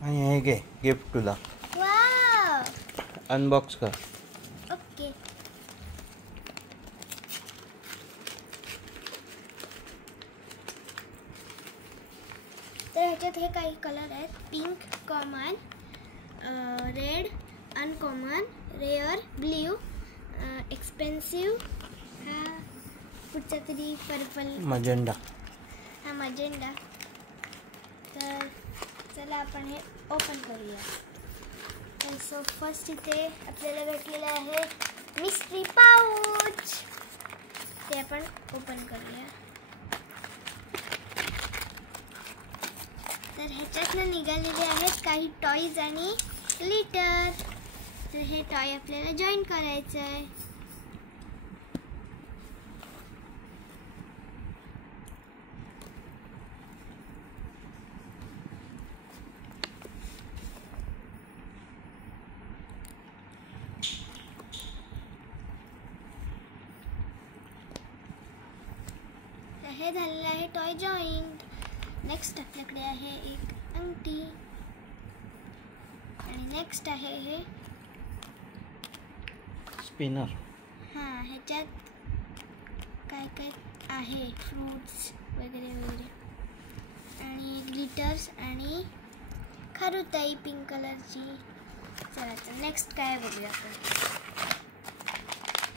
आणि हे घे गिफ्ट तुला. वाव. अनबॉक्स कर. ओके. तर ह्याच्यात हे काही कलर आहेत. Pink common, red uncommon, rare, blue, expensive, हा कुठचा तरी पर्पल, मजेंडा. हा मजेंडा. तर चला आपण हे ओपन करूया. तर सो फर्स्ट इथे आपल्याला भेटलेलं आहे मिस्ट्री पाऊच. ते आपण ओपन करूया. तर ह्याच्यातनं निघालेले आहेत काही टॉयज आणि ग्लिटर. तर हे टॉय आपल्याला जॉईन करायचं आहे. हे झालेलं आहे टॉय जॉईंट. नेक्स्ट आपल्याकडे आहे एक अंगठी आणि नेक्स्ट आहे हे स्पिनर. हां, ह्याच्यात काय काय आहे, फ्रूट्स वगैरे वगैरे आणि ग्लिटर्स आणि खारुताई पिंक कलरची. चला तर नेक्स्ट काय बघूया आपण.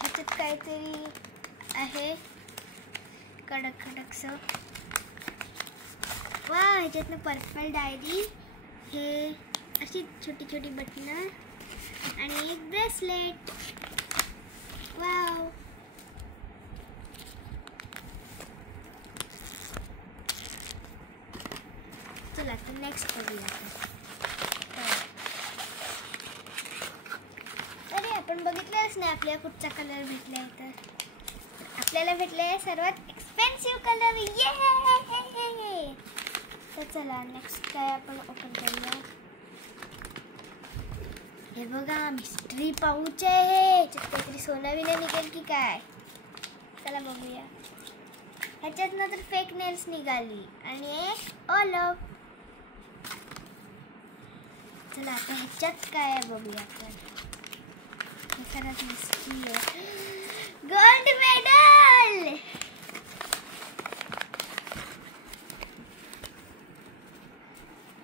ह्याच्यात काहीतरी आहे कडक कडकसं. वा, ह्याच्यातनं पर्पल डायरी, हे अशी छोटी छोटी बटणं आणि एक ब्रेसलेट. वाव. चला तर नेक्स्ट बघूया. अरे आपण बघितलंच नाही आपल्याला कुठचा कलर भेटलाय. तर आपल्याला भेटलाय सर्वात एक्सपेन्सिव्ह कलर. ये. तर चला नेक्स्ट काय आपण ओपन करूया. हे बघा मिस्ट्री पाऊच आहे. काहीतरी सोनं बिनं निघेल की काय. चला बघूया. ह्याच्यातनं तर फेक नेल्स निघाली आणि एक ऑलिव्ह. चला आता ह्याच्यात काय आहे बघूया आपण. हे सर्वात मिस्ट्री आहे. Gold medal.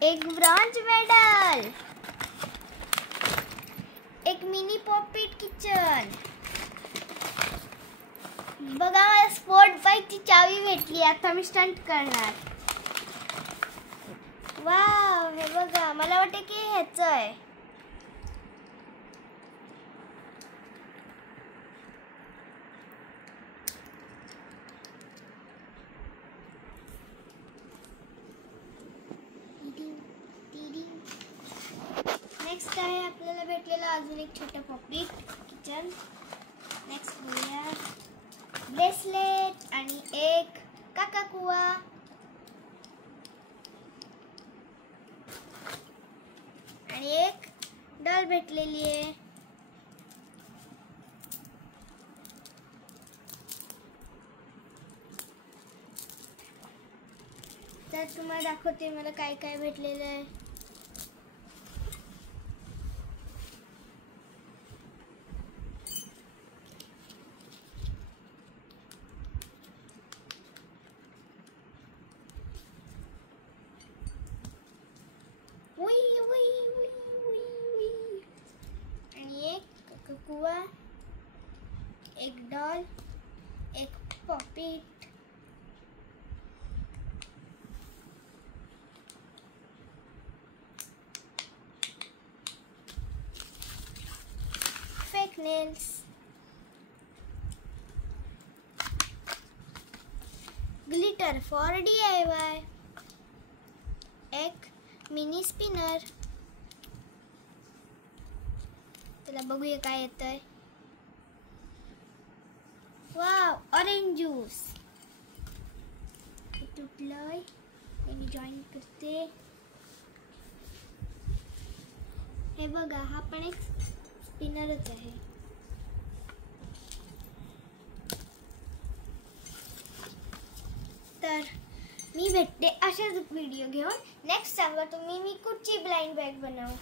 एक ब्रॉन्झ मेडल, एक मिनी पॉपीट किचन. बघा मला स्पोर्ट बाईकची चावी भेटली. आता मी स्टंट करणार. वाव, हे बघा मला वाटतं की ह्याचं आहे. नेक्स्ट आहे आपल्याला भेटलेलं अजून एक छोटं पॉपीट किचन. नेक्स्ट बघूया ब्रेसलेट आणि एक काकाकुवा आणि एक डॉल भेटलेली आहे. तर तुम्हाला दाखवते मला काय काय भेटलेलं आहे. आणि एक काकाकुवा, एक डॉल, एक pop it, fake nails, glitter for DIY, एक मिनी स्पिनर. चला बघूया काय येतंय. Wow, orange juice. तुटलंय, मी जॉईन करते. हे बघा, हा पण एक स्पिनरच आहे. तर मी भेटते असेच व्हिडिओ घेऊन. नेक्स्ट सांगा तुम्ही मी कुठची ब्लाइंड बॅग बनवू.